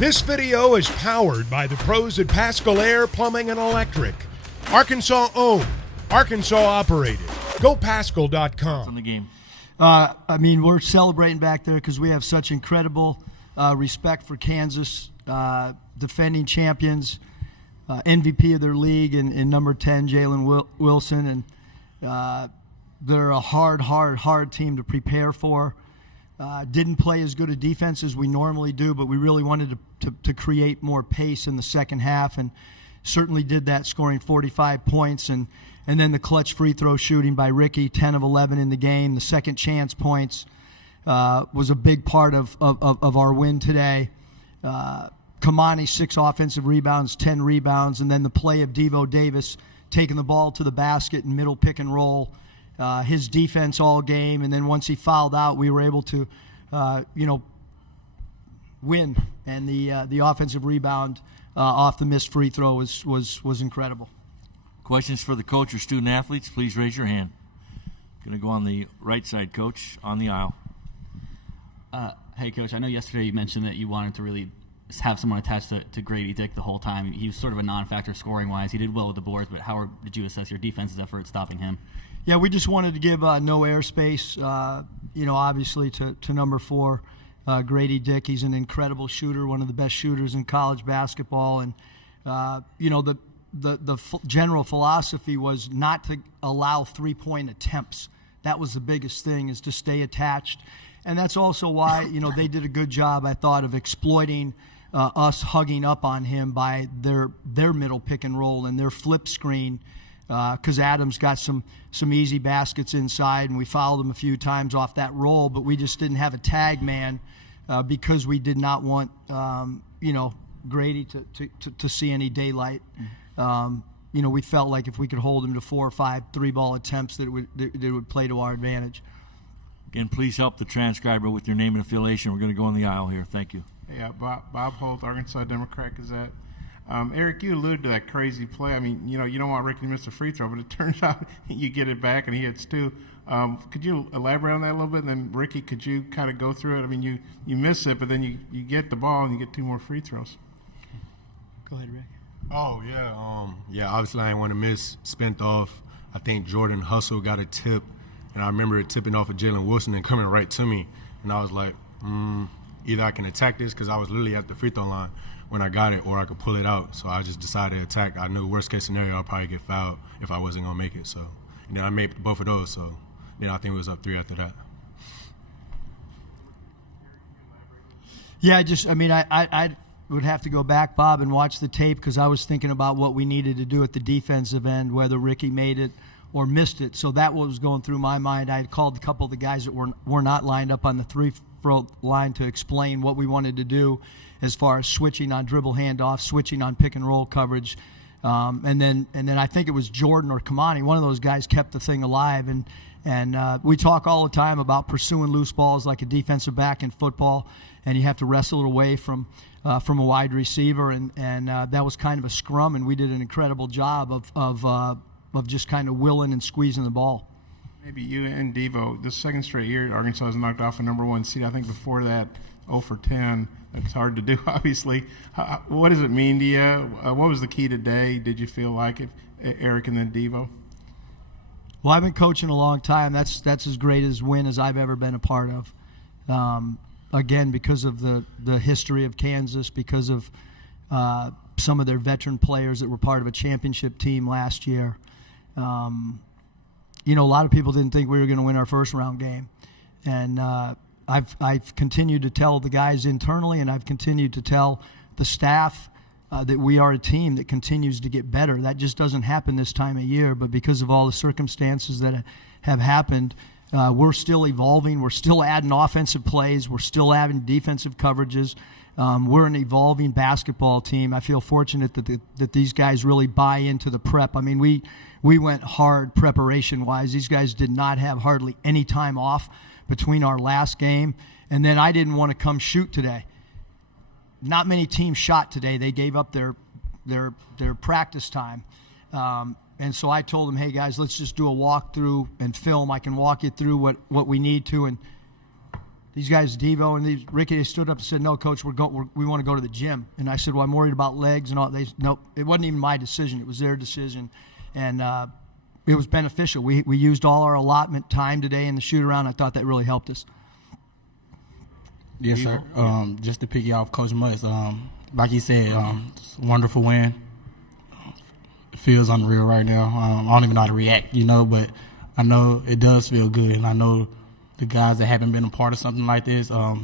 This video is powered by the pros at Pascal Air Plumbing and Electric. Arkansas owned, Arkansas operated. GoPascal.com. On the game. We're celebrating back there because we have such incredible respect for Kansas, defending champions, MVP of their league, and number 10, Jalen Wilson. And they're a hard team to prepare for. Didn't play as good a defense as we normally do, but we really wanted to create more pace in the second half, and certainly did that, scoring 45 points. And then the clutch free throw shooting by Ricky, 10 of 11 in the game. The second chance points was a big part of our win today. Kamani, 6 offensive rebounds, 10 rebounds, and then the play of Devo Davis taking the ball to the basket and middle pick and roll. His defense all game, and then once he fouled out, we were able to, win. And the offensive rebound off the missed free throw was incredible. Questions for the coach or student athletes? Please raise your hand. Going to go on the right side, Coach, on the aisle. Hey, Coach, I know yesterday you mentioned that you wanted to really have someone attached to Grady Dick the whole time. He was sort of a non-factor scoring-wise. He did well with the boards, but how did you assess your defense's effort at stopping him? Yeah, we just wanted to give no airspace, obviously to number 4, Grady Dick. He's an incredible shooter, one of the best shooters in college basketball. And, the general philosophy was not to allow three-point attempts. That was the biggest thing, is to stay attached. And that's also why, they did a good job, I thought, of exploiting us hugging up on him by their middle pick and roll and their flip screen, because Adams got some easy baskets inside, and we fouled him a few times off that roll, but we just didn't have a tag man because we did not want, Grady to see any daylight. We felt like if we could hold him to 4 or 5 3-ball attempts, that it would play to our advantage. Again, please help the transcriber with your name and affiliation. We're going to go on the aisle here. Thank you. Yeah, Bob Holt, Arkansas Democrat Gazette. Eric, you alluded to that crazy play. You don't want Ricky to miss a free throw, but it turns out you get it back and he hits 2. Could you elaborate on that a little bit? And then, Ricky, could you kind of go through it? You miss it, but then you get the ball and you get 2 more free throws. Go ahead, Rick. Oh, yeah. Obviously, I didn't want to miss. Spent off. I think Jordan Hustle got a tip, and I remember it tipping off of Jalen Wilson and coming right to me. And I was like, either I can attack this, because I was literally at the free throw line when I got it, or I could pull it out. So I just decided to attack. I knew worst case scenario, I'd probably get fouled if I wasn't going to make it. So, and then I made both of those. So then I think it was up 3 after that. Yeah, I would have to go back, Bob, and watch the tape, because I was thinking about what we needed to do at the defensive end, whether Ricky made it or missed it. So that was going through my mind. I had called a couple of the guys that were not lined up on the 3-throw line to explain what we wanted to do as far as switching on dribble handoff, switching on pick and roll coverage. And then I think it was Jordan or Kamani. One of those guys kept the thing alive. And we talk all the time about pursuing loose balls like a defensive back in football, and you have to wrestle it away from a wide receiver. And that was kind of a scrum, and we did an incredible job of just kind of willing and squeezing the ball. Maybe you and Devo, this second straight year, Arkansas has knocked off a number 1 seed. I think before that, 0 for 10. That's hard to do, obviously. What does it mean to you? What was the key today, did you feel like, Eric and then Devo? Well, I've been coaching a long time. That's as great a win as I've ever been a part of. Again, because of the history of Kansas, because of some of their veteran players that were part of a championship team last year. A lot of people didn't think we were going to win our first round game. And I've continued to tell the guys internally, and I've continued to tell the staff that we are a team that continues to get better. That just doesn't happen this time of year, but because of all the circumstances that have happened, we're still evolving. We're still adding offensive plays. We're still adding defensive coverages. We're an evolving basketball team. I feel fortunate that these guys really buy into the prep. We went hard preparation-wise. These guys did not have hardly any time off between our last game, and then I didn't want to come shoot today. Not many teams shot today. They gave up their practice time. And so I told them, hey, guys, let's just do a walkthrough and film. I can walk you through what we need to. And these guys, Devo and Ricky, they stood up and said, "No, coach, we want to go to the gym." And I said, "Well, I'm worried about legs and all." Nope, it wasn't even my decision; it was their decision, and it was beneficial. We used all our allotment time today in the shoot around. I thought that really helped us. Yes, sir. Just to piggy off Coach Mutz, like he said, it's a wonderful win. It feels unreal right now. I don't even know how to react, but I know it does feel good, and I know the guys that haven't been a part of something like this, I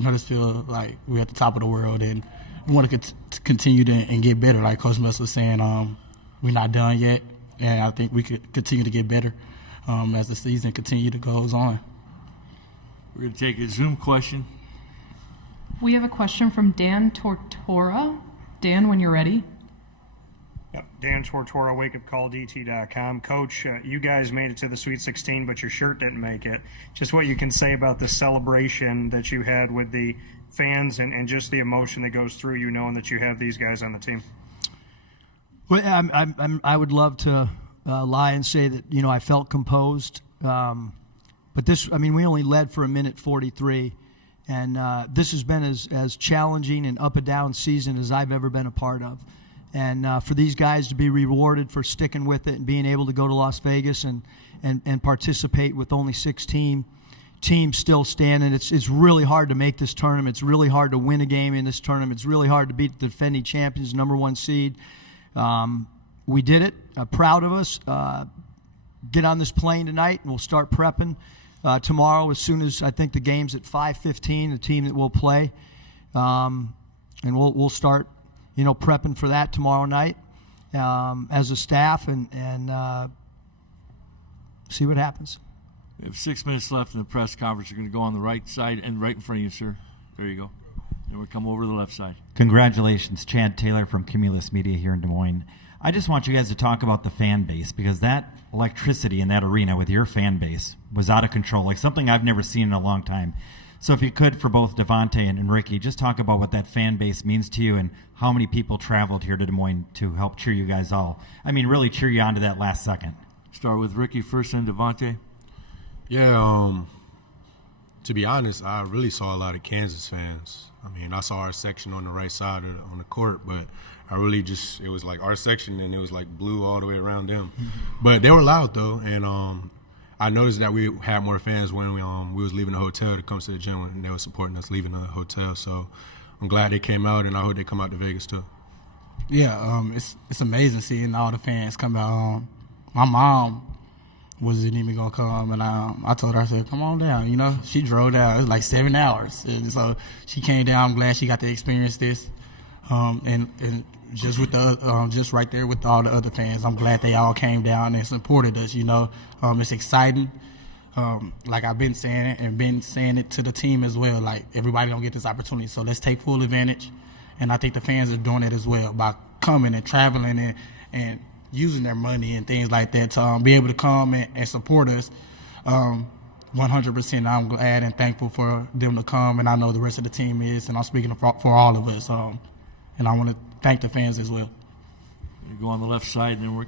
know this feel like we're at the top of the world, and we want to continue and get better. Like Coach Mutz was saying, we're not done yet, and I think we could continue to get better as the season goes on. We're going to take a Zoom question. We have a question from Dan Tortora. Dan, when you're ready. Yep. Dan Tortora, wakeupcalldt.com. Coach, you guys made it to the Sweet 16, but your shirt didn't make it. Just what you can say about the celebration that you had with the fans and just the emotion that goes through you knowing that you have these guys on the team. Well, I would love to lie and say that, I felt composed. But we only led for a minute 43. And this has been as challenging and up and down season as I've ever been a part of. And for these guys to be rewarded for sticking with it and being able to go to Las Vegas and participate with only 6 teams still standing, it's really hard to make this tournament. It's really hard to win a game in this tournament. It's really hard to beat the defending champions, number 1 seed. We did it. Proud of us. Get on this plane tonight, and we'll start prepping tomorrow as soon as I think the game's at 5:15, the team that will play. And we'll start, prepping for that tomorrow night as a staff and see what happens. We have 6 minutes left in the press conference. You're going to go on the right side and right in front of you, sir. There you go. And we'll come over to the left side. Congratulations, Chad Taylor from Cumulus Media here in Des Moines. I just want you guys to talk about the fan base, because that electricity in that arena with your fan base was out of control, like something I've never seen in a long time. So if you could, for both Davonte and Ricky, just talk about what that fan base means to you and how many people traveled here to Des Moines to help cheer you guys all. Really cheer you on to that last second. Start with Ricky first and Davonte. Yeah, to be honest, I really saw a lot of Kansas fans. I saw our section on the right side on the court, but I really it was like our section, and it was like blue all the way around them. But they were loud, though, and I noticed that we had more fans when we was leaving the hotel to come to the gym, and they were supporting us leaving the hotel. So I'm glad they came out, and I hope they come out to Vegas, too. Yeah, it's amazing seeing all the fans come out. My mom wasn't even gonna come, and I told her, I said, "Come on down." She drove down. It was like 7 hours, and so she came down. I'm glad she got to experience this, and just with the just right there with all the other fans, I'm glad they all came down and supported us. It's exciting. Like I've been saying it and been saying it to the team as well. Like, everybody don't get this opportunity, so let's take full advantage. And I think the fans are doing it as well by coming and traveling and using their money and things like that to be able to come and support us. 100%, I'm glad and thankful for them to come, and I know the rest of the team is, and I'm speaking for all of us. And I want to thank the fans as well. You go on the left side, and then we're...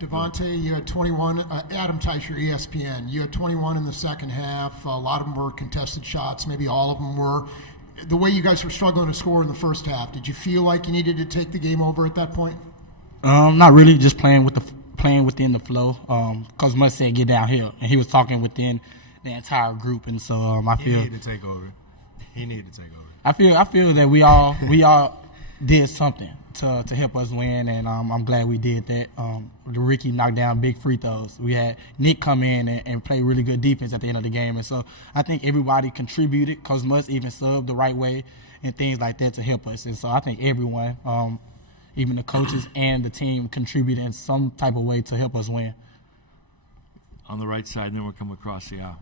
Davonte, you had 21. Adam Teicher, ESPN. You had 21 in the second half. A lot of them were contested shots. Maybe all of them were. The way you guys were struggling to score in the first half, did you feel like you needed to take the game over at that point? Not really. Just playing within the flow. Coach Mutz said get downhill, and he was talking within the entire group, and so I feel he needed to take over. I feel that we all did something to help us win, and I'm glad we did that. Ricky knocked down big free throws. We had Nick come in and play really good defense at the end of the game, and so I think everybody contributed. Coach Mutz even subbed the right way and things like that to help us, and so I think everyone, even the coaches and the team, contributed in some type of way to help us win. On the right side, and then we'll come across the aisle.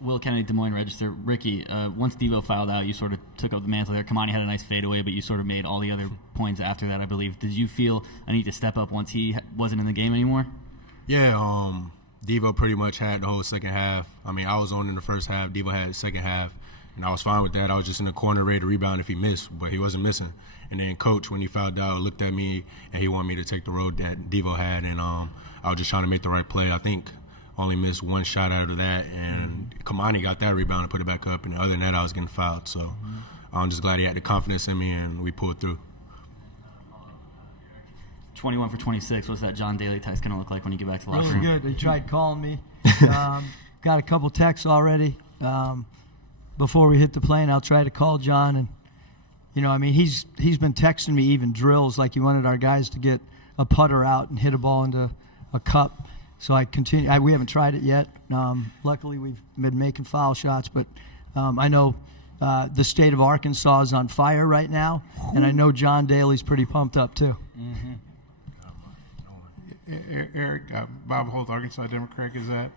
Will Kennedy, Des Moines Register. Ricky, once Devo fouled out, you sort of took up the mantle there. Kamani had a nice fadeaway, but you sort of made all the other points after that, I believe. Did you feel a need to step up once he wasn't in the game anymore? Yeah, Devo pretty much had the whole second half. I was on in the first half. Devo had the second half, and I was fine with that. I was just in the corner ready to rebound if he missed, but he wasn't missing. And then Coach, when he fouled out, looked at me, and he wanted me to take the road that Devo had, and I was just trying to make the right play. I think only missed one shot out of that, and Kamani got that rebound and put it back up, and other than that, I was getting fouled. So I'm just glad he had the confidence in me, and we pulled through. 21 for 26. What's that John Daly text going to look like when you get back to the locker room? Really good. They tried calling me. Got a couple texts already. Before we hit the plane, I'll try to call John. And, he's been texting me even drills, like he wanted our guys to get a putter out and hit a ball into a cup. So I continue. We haven't tried it yet. Luckily, we've been making foul shots. But I know the state of Arkansas is on fire right now. And I know John Daly's pretty pumped up, too. Mm-hmm. Eric, Bob Holt, Arkansas Democrat, is that.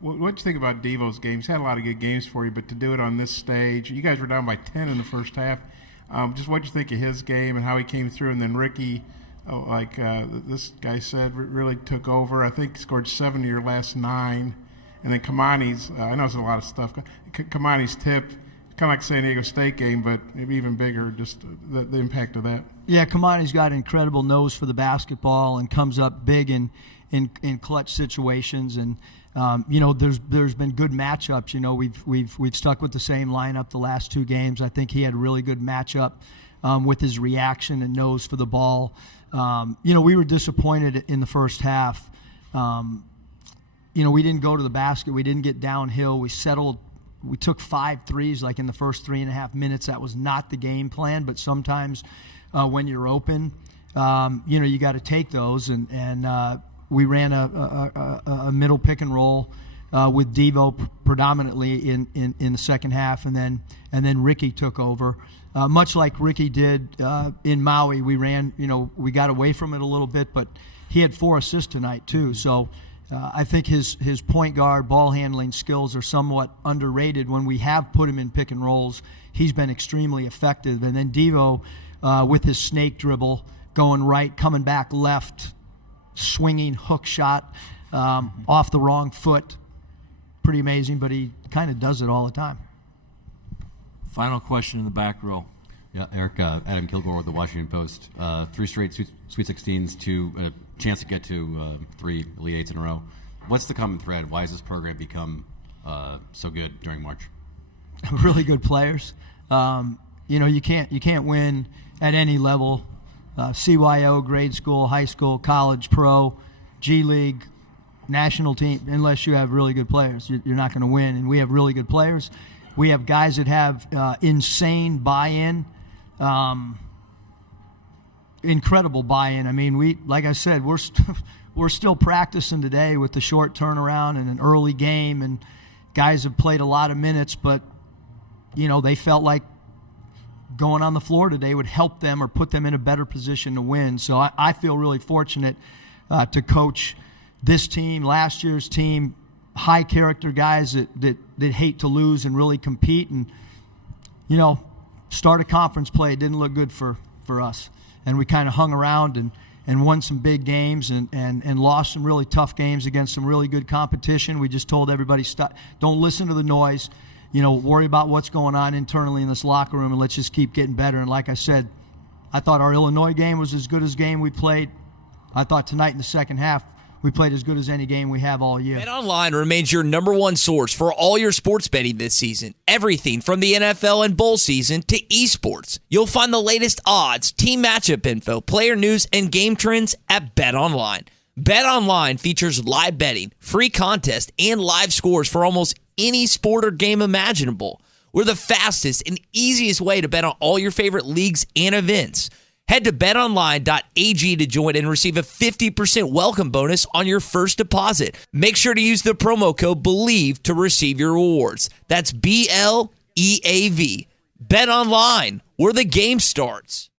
What do you think about Devo's games? He's had a lot of good games for you, but to do it on this stage, you guys were down by 10 in the first half. Just what do you think of his game and how he came through? And then Ricky, this guy said, really took over. I think scored 7 of your last 9. And then Kamani's, I know it's a lot of stuff. Kamani's tip, kind of like San Diego State game, but maybe even bigger, just the impact of that. Yeah, Kamani's got an incredible nose for the basketball and comes up big in clutch situations. And there's been good matchups. We've stuck with the same lineup the last 2 games. I think he had a really good matchup with his reaction and nose for the ball. We were disappointed in the first half. We didn't go to the basket. We didn't get downhill. We settled. We took 5 threes like in the first 3.5 minutes. That was not the game plan, but sometimes when you're open, you got to take those. And we ran a middle pick and roll with Devo predominantly in the second half, and then Ricky took over. Much like Ricky did in Maui, we ran. We got away from it a little bit, but he had 4 assists tonight too. So I think his point guard ball handling skills are somewhat underrated. When we have put him in pick and rolls, he's been extremely effective. And then Devo with his snake dribble, going right, coming back left, swinging hook shot off the wrong foot. Pretty amazing, but he kind of does it all the time. Final question in the back row. Yeah, Eric, Adam Kilgore with the Washington Post. 3 straight Sweet 16s, to a chance to get to 3 Elite 8s in a row. What's the common thread? Why has this program become so good during March? Really good players. You can't win at any level. CYO, grade school, high school, college, pro, G League, national team, unless you have really good players. You're not going to win, and we have really good players. We have guys that have insane buy-in, incredible buy-in. Like I said, we're still practicing today with the short turnaround and an early game, and guys have played a lot of minutes, but they felt like going on the floor today would help them or put them in a better position to win. So I feel really fortunate to coach this team, last year's team, high character guys that hate to lose and really compete. And start a conference play, it didn't look good for us, and we kind of hung around and won some big games and lost some really tough games against some really good competition. We just told everybody, stop, don't listen to the noise, worry about what's going on internally in this locker room, and let's just keep getting better. And like I said, I thought our Illinois game was as good as game we played. I thought tonight in the second half we played as good as any game we have all year. BetOnline remains your #1 source for all your sports betting this season. Everything from the NFL and bowl season to esports. You'll find the latest odds, team matchup info, player news, and game trends at BetOnline. BetOnline features live betting, free contests, and live scores for almost any sport or game imaginable. We're the fastest and easiest way to bet on all your favorite leagues and events. Head to betonline.ag to join and receive a 50% welcome bonus on your first deposit. Make sure to use the promo code BELIEVE to receive your rewards. That's BLEAV. BetOnline, where the game starts.